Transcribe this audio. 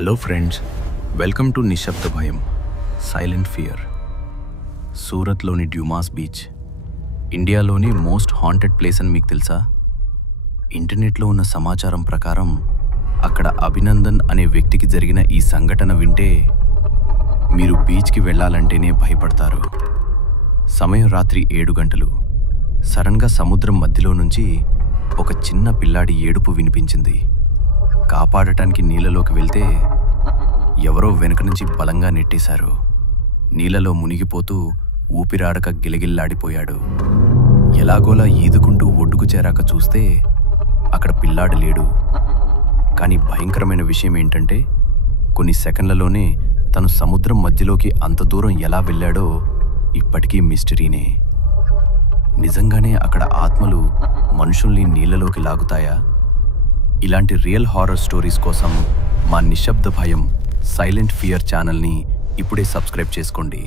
Hello friends, welcome to నిశ్శబ్ద భయం silent fear. సూరత్లోని Dumas beach ఇండియాలోని మోస్ట్ హాంటెడ్ ప్లేస్ అని మీకు తెలుసా? ఇంటర్నెట్లో ఉన్న సమాచారం ప్రకారం అక్కడ అభినందన్ అనే వ్యక్తికి జరిగిన ఈ సంఘటన వింటే మీరు బీచ్కి వెళ్ళాలంటేనే భయపడతారు. సమయం రాత్రి 7 గంటలు. సడన్గా సముద్రం మధ్యలో నుంచి ఒక చిన్న పిల్లాడి ఏడుపు వినిపించింది. కాపాడటానికి నీళ్ళలోకి వెళ్తే ఎవరో వెనుక నుంచి బలంగా నెట్టేశారు. నీళ్ళలో మునిగిపోతూ ఊపిరాడక గిలగిల్లాడిపోయాడు. ఎలాగోలా ఈదుకుంటూ ఒడ్డుకు చేరాక చూస్తే అక్కడ పిల్లాడు లేడు. కానీ భయంకరమైన విషయం ఏంటంటే కొన్ని సెకండ్లలోనే తను సముద్రం మధ్యలోకి అంత దూరం ఎలా వెళ్ళాడో ఇప్పటికీ మిస్టరీనే. నిజంగానే అక్కడ ఆత్మలు మనుషుల్ని నీళ్ళలోకి లాగుతాయా? ఇలాంటి రియల్ హారర్ స్టోరీస్ కోసం మా నిశ్శబ్ద భయం సైలెంట్ ఫియర్ ఛానల్ని ఇప్పుడే సబ్స్క్రైబ్ చేసుకోండి.